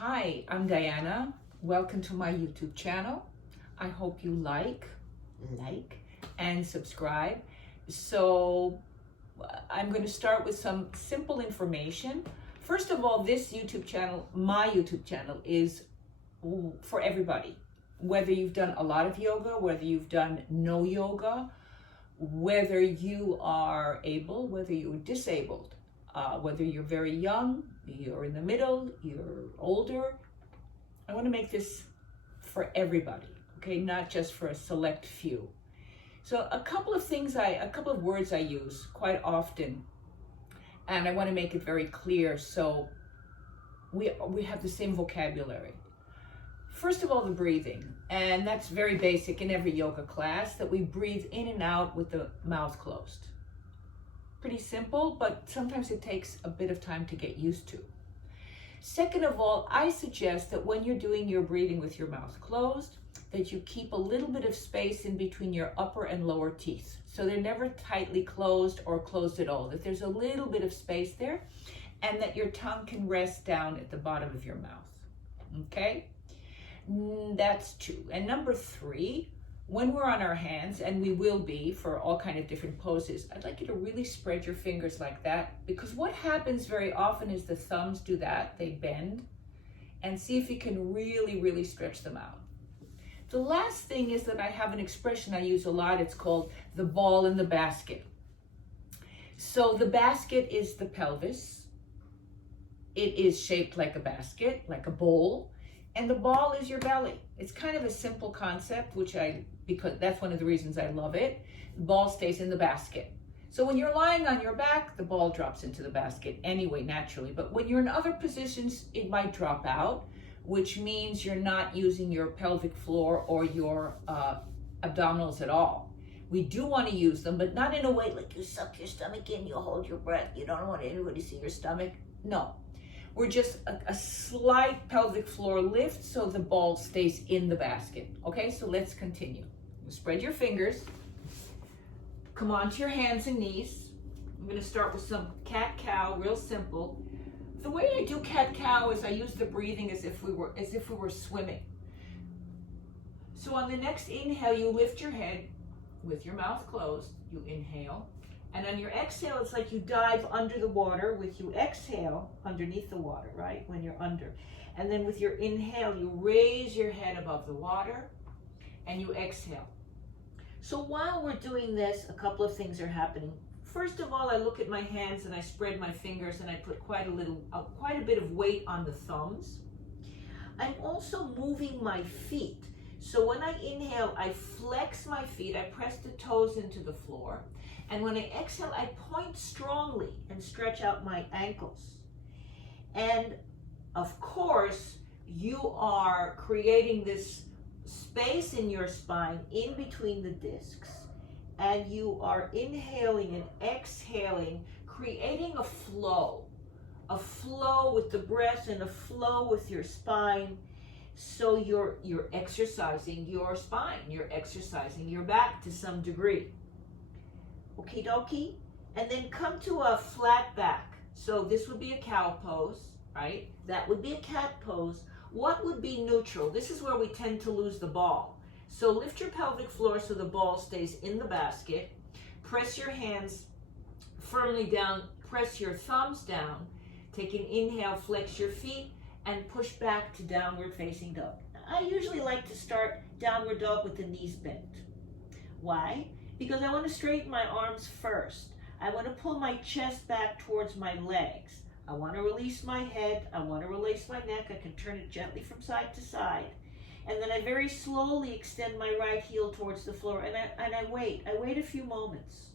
Hi, I'm Diana. Welcome to my YouTube channel. I hope you like and subscribe. So I'm going to start with some simple information. First of all, this YouTube channel, my YouTube channel, is for everybody. Whether you've done a lot of yoga, whether you've done no yoga, whether you are able, whether you're disabled, whether you're very young, you're in the middle, you're older. I want to make this for everybody, okay? Not just for a select few. So a couple of words I use quite often, and I want to make it very clear so we have the same vocabulary. First of all, the breathing, and that's very basic in every yoga class, that we breathe in and out with the mouth closed. Pretty simple, but sometimes it takes a bit of time to get used to. Second of all, I suggest that when you're doing your breathing with your mouth closed, that you keep a little bit of space in between your upper and lower teeth. So they're never tightly closed or closed at all, that there's a little bit of space there, and that your tongue can rest down at the bottom of your mouth, okay? That's two. And number three, when we're on our hands, and we will be for all kind of different poses, I'd like you to really spread your fingers like that, because what happens very often is the thumbs do that, they bend, and see if you can really, really stretch them out. The last thing is that I have an expression I use a lot. It's called the ball in the basket. So the basket is the pelvis. It is shaped like a basket, like a bowl, and the ball is your belly. It's kind of a simple concept, because that's one of the reasons I love it. The ball stays in the basket. So when you're lying on your back, the ball drops into the basket anyway, naturally. But when you're in other positions, it might drop out, which means you're not using your pelvic floor or your abdominals at all. We do want to use them, but not in a way like you suck your stomach in, you hold your breath, you don't want anybody to see your stomach. No. We're just a slight pelvic floor lift so the ball stays in the basket. Okay, so let's continue. Spread your fingers. Come onto your hands and knees. I'm going to start with some cat-cow, real simple. The way I do cat-cow is I use the breathing as if we were swimming. So on the next inhale, you lift your head with your mouth closed. You inhale. And on your exhale, it's like you dive under the water. With you exhale underneath the water, right? When you're under. And then with your inhale, you raise your head above the water and you exhale. So while we're doing this, a couple of things are happening. First of all, I look at my hands and I spread my fingers and I put quite a bit of weight on the thumbs. I'm also moving my feet. So when I inhale, I flex my feet, I press the toes into the floor. And when I exhale, I point strongly and stretch out my ankles. And of course, you are creating this space in your spine in between the discs. And you are inhaling and exhaling, creating a flow with the breath and a flow with your spine. So you're exercising your spine, you're exercising your back to some degree. Okie dokie. And then come to a flat back. So this would be a cow pose, right? That would be a cat pose. What would be neutral? This is where we tend to lose the ball. So lift your pelvic floor so the ball stays in the basket. Press your hands firmly down. Press your thumbs down. Take an inhale, flex your feet, and push back to downward facing dog. I usually like to start downward dog with the knees bent. Why? Because I want to straighten my arms first. I want to pull my chest back towards my legs. I want to release my head. I want to release my neck. I can turn it gently from side to side. And then I very slowly extend my right heel towards the floor and I wait. I wait a few moments.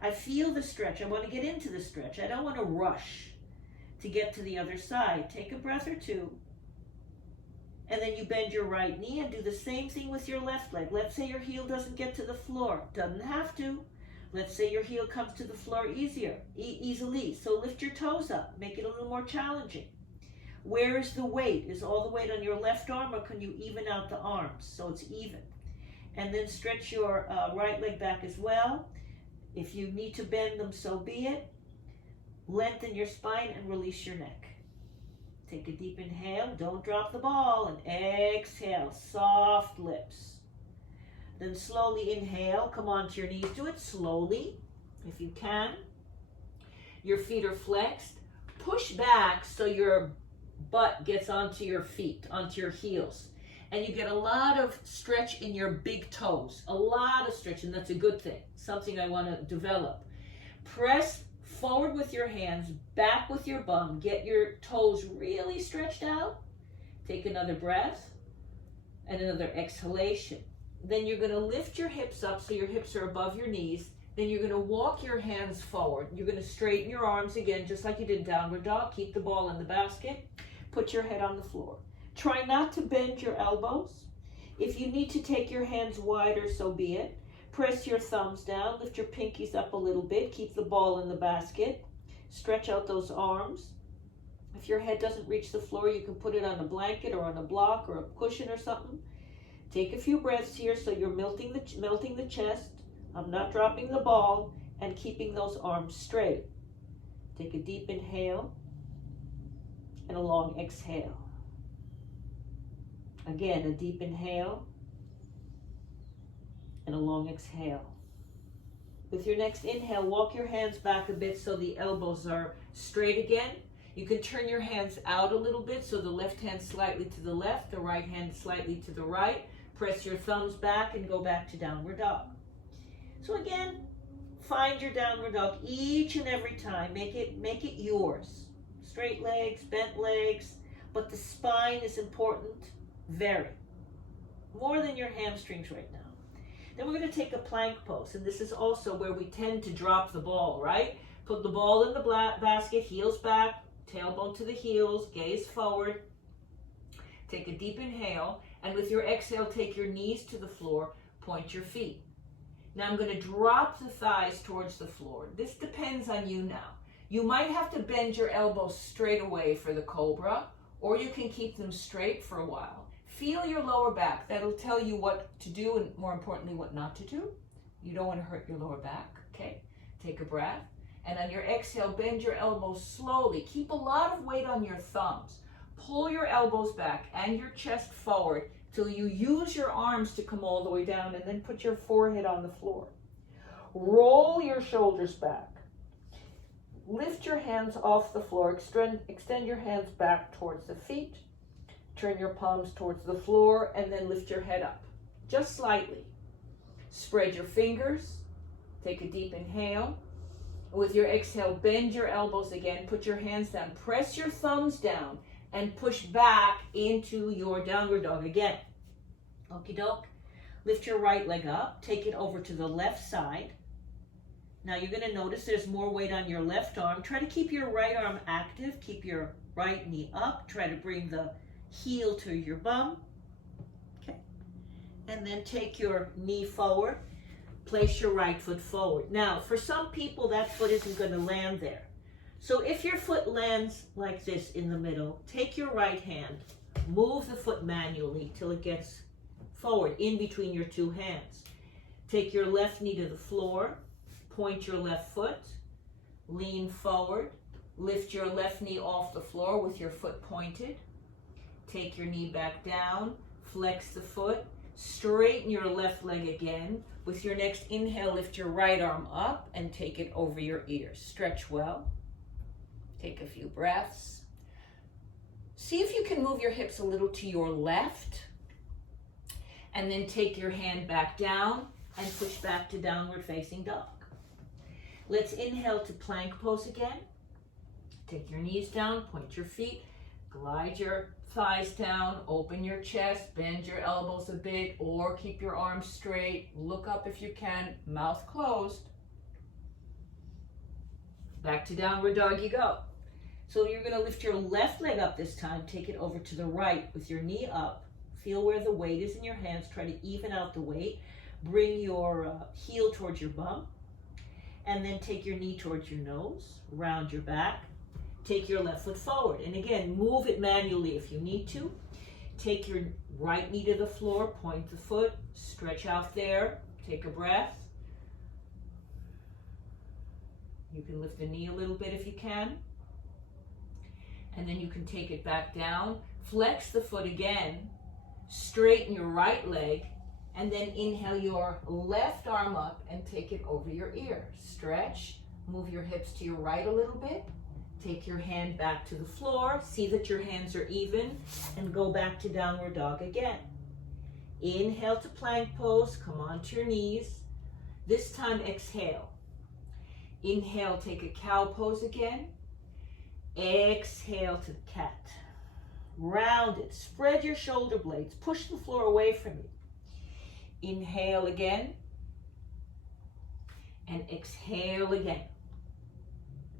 I feel the stretch. I want to get into the stretch. I don't want to rush to get to the other side. Take a breath or two. And then you bend your right knee and do the same thing with your left leg. Let's say your heel doesn't get to the floor. Doesn't have to. Let's say your heel comes to the floor easily. So lift your toes up. Make it a little more challenging. Where is the weight? Is all the weight on your left arm, or can you even out the arms so it's even? And then stretch your right leg back as well. If you need to bend them, so be it. Lengthen your spine and release your neck. Take a deep inhale, don't drop the ball, and exhale, soft lips. Then slowly inhale, come onto your knees, do it slowly if you can. Your feet are flexed. Push back so your butt gets onto your feet, onto your heels. And you get a lot of stretch in your big toes, a lot of stretch, and that's a good thing, something I want to develop. Press forward with your hands, back with your bum, get your toes really stretched out. Take another breath and another exhalation. Then you're going to lift your hips up so your hips are above your knees. Then you're going to walk your hands forward. You're going to straighten your arms again, just like you did downward dog. Keep the ball in the basket. Put your head on the floor. Try not to bend your elbows. If you need to take your hands wider, so be it. Press your thumbs down. Lift your pinkies up a little bit. Keep the ball in the basket. Stretch out those arms. If your head doesn't reach the floor, you can put it on a blanket or on a block or a cushion or something. Take a few breaths here so you're melting the chest. I'm not dropping the ball and keeping those arms straight. Take a deep inhale and a long exhale. Again, a deep inhale and a long exhale. With your next inhale, walk your hands back a bit so the elbows are straight again. You can turn your hands out a little bit so the left hand slightly to the left, the right hand slightly to the right. Press your thumbs back and go back to downward dog. So again, find your downward dog each and every time. Make it yours. Straight legs, bent legs, but the spine is important, very. More than your hamstrings right now. Then we're going to take a plank pose, and this is also where we tend to drop the ball, right? Put the ball in the basket, heels back, tailbone to the heels, gaze forward. Take a deep inhale, and with your exhale, take your knees to the floor, point your feet. Now I'm going to drop the thighs towards the floor. This depends on you now. You might have to bend your elbows straight away for the cobra, or you can keep them straight for a while. Feel your lower back. That'll tell you what to do and, more importantly, what not to do. You don't want to hurt your lower back, okay? Take a breath. And on your exhale, bend your elbows slowly. Keep a lot of weight on your thumbs. Pull your elbows back and your chest forward till you use your arms to come all the way down, and then put your forehead on the floor. Roll your shoulders back. Lift your hands off the floor. Extend your hands back towards the feet. Turn your palms towards the floor, and then lift your head up, just slightly. Spread your fingers. Take a deep inhale. With your exhale, bend your elbows again. Put your hands down. Press your thumbs down and push back into your downward dog again. Okie doke. Lift your right leg up. Take it over to the left side. Now you're going to notice there's more weight on your left arm. Try to keep your right arm active. Keep your right knee up. Try to bring the heel to your bum. Okay. And then take your knee forward. Place your right foot forward. Now, for some people, that foot isn't going to land there. So if your foot lands like this in the middle, take your right hand, move the foot manually till it gets forward in between your two hands. Take your left knee to the floor, point your left foot, lean forward, lift your left knee off the floor with your foot pointed. Take your knee back down, flex the foot, straighten your left leg again. With your next inhale, lift your right arm up and take it over your ears. Stretch well. Take a few breaths. See if you can move your hips a little to your left. And then take your hand back down and push back to downward facing dog. Let's inhale to plank pose again. Take your knees down, point your feet, glide your thighs down, open your chest, bend your elbows a bit, or keep your arms straight. Look up if you can, mouth closed. Back to downward dog you go. So you're going to lift your left leg up this time. Take it over to the right with your knee up. Feel where the weight is in your hands. Try to even out the weight. Bring your heel towards your bum. And then take your knee towards your nose. Round your back. Take your left foot forward. And again, move it manually if you need to. Take your right knee to the floor. Point the foot. Stretch out there. Take a breath. You can lift the knee a little bit if you can. And then you can take it back down, flex the foot again, straighten your right leg, and then inhale your left arm up and take it over your ear. Stretch, move your hips to your right a little bit, take your hand back to the floor, see that your hands are even, and go back to downward dog again. Inhale to plank pose, come onto your knees. This time exhale. Inhale, take a cow pose again. Exhale to the cat. Round it, spread your shoulder blades, push the floor away from you. Inhale again, and exhale again.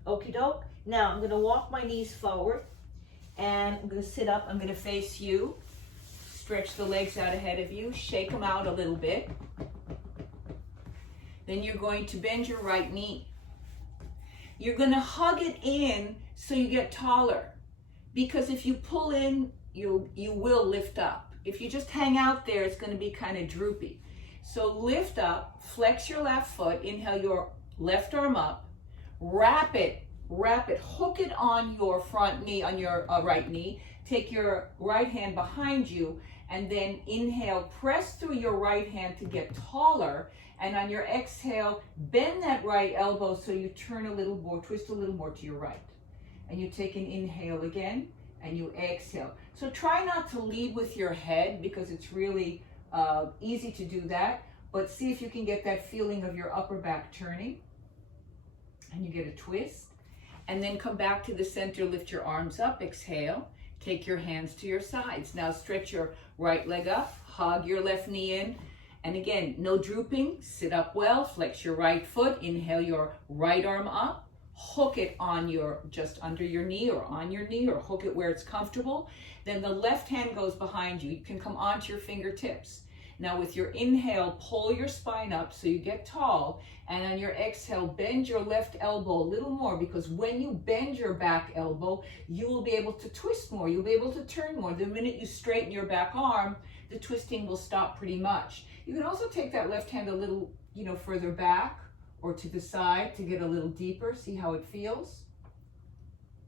Okie doke. Now I'm going to walk my knees forward, and I'm going to sit up. I'm going to face you. Stretch the legs out ahead of you. Shake them out a little bit. Then you're going to bend your right knee. You're going to hug it in so you get taller. Because if you pull in, you will lift up. If you just hang out there, it's going to be kind of droopy. So lift up, flex your left foot, inhale your left arm up, wrap it, hook it on your front knee, on your right knee. Take your right hand behind you, and then inhale, press through your right hand to get taller. And on your exhale, bend that right elbow so you turn a little more, twist a little more to your right. And you take an inhale again, and you exhale. So try not to lead with your head because it's really easy to do that, but see if you can get that feeling of your upper back turning, and you get a twist. And then come back to the center, lift your arms up, exhale, take your hands to your sides. Now stretch your right leg up, hug your left knee in, and again, no drooping, sit up well, flex your right foot, inhale your right arm up, hook it on your, just under your knee or on your knee, or hook it where it's comfortable. Then the left hand goes behind you. You can come onto your fingertips. Now with your inhale, pull your spine up so you get tall. And on your exhale, bend your left elbow a little more, because when you bend your back elbow, you will be able to twist more. You'll be able to turn more. The minute you straighten your back arm, the twisting will stop pretty much. You can also take that left hand a little, further back or to the side to get a little deeper. See how it feels?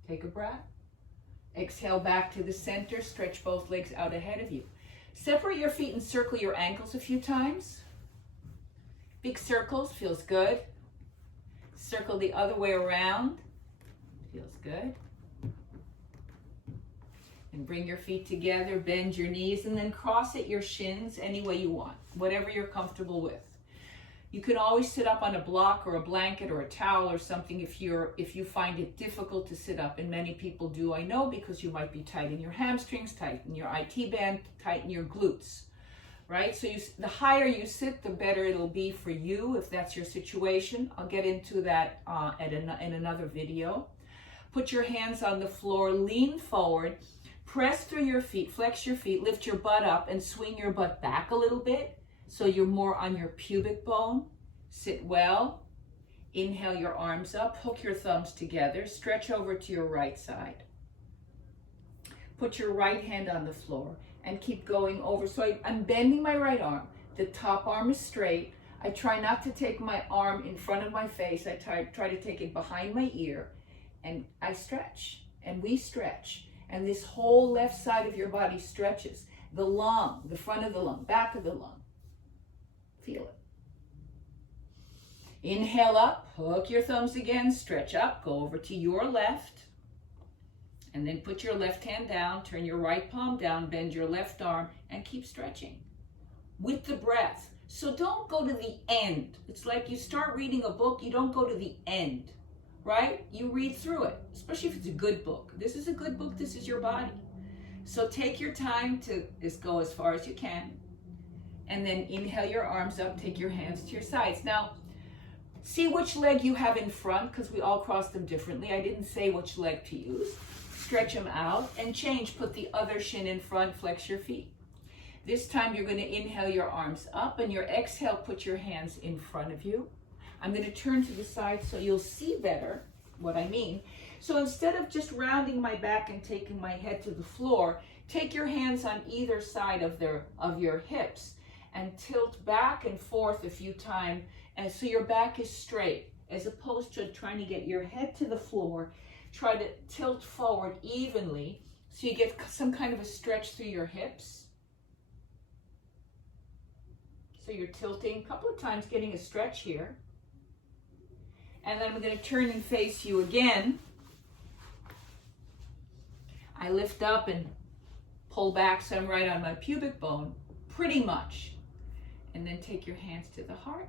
Take a breath. Exhale back to the center. Stretch both legs out ahead of you. Separate your feet and circle your ankles a few times. Big circles, feels good. Circle the other way around. Feels good. And bring your feet together, bend your knees, and then cross at your shins any way you want, whatever you're comfortable with. You can always sit up on a block or a blanket or a towel or something if you find it difficult to sit up, and many people do, I know, because you might be tight in your hamstrings, tight in your IT band, tight in your glutes, right? So the higher you sit, the better it'll be for you if that's your situation. I'll get into that in another video. Put your hands on the floor, lean forward, press through your feet, flex your feet, lift your butt up, and swing your butt back a little bit. So you're more on your pubic bone. Sit well. Inhale your arms up. Hook your thumbs together. Stretch over to your right side. Put your right hand on the floor and keep going over. So I'm bending my right arm. The top arm is straight. I try not to take my arm in front of my face. I try to take it behind my ear. And I stretch. And we stretch. And this whole left side of your body stretches. The lung, the front of the lung, back of the lung. Feel it. Inhale up, hook your thumbs again, stretch up, go over to your left, and then put your left hand down, turn your right palm down, bend your left arm, and keep stretching with the breath. So don't go to the end. It's like you start reading a book, you don't go to the end, right? You read through it, especially if it's a good book. This is a good book, this is your body. So take your time to just go as far as you can. And then inhale your arms up, take your hands to your sides. Now, see which leg you have in front, because we all cross them differently. I didn't say which leg to use. Stretch them out and change. Put the other shin in front, flex your feet. This time you're going to inhale your arms up, and your exhale, put your hands in front of you. I'm going to turn to the side so you'll see better what I mean. So instead of just rounding my back and taking my head to the floor, take your hands on either side of your hips and tilt back and forth a few times, and so your back is straight, as opposed to trying to get your head to the floor. try to tilt forward evenly so you get some kind of a stretch through your hips. So you're tilting a couple of times, getting a stretch here. And then I'm going to turn and face you again. I lift up and pull back so I'm right on my pubic bone, pretty much. And then take your hands to the heart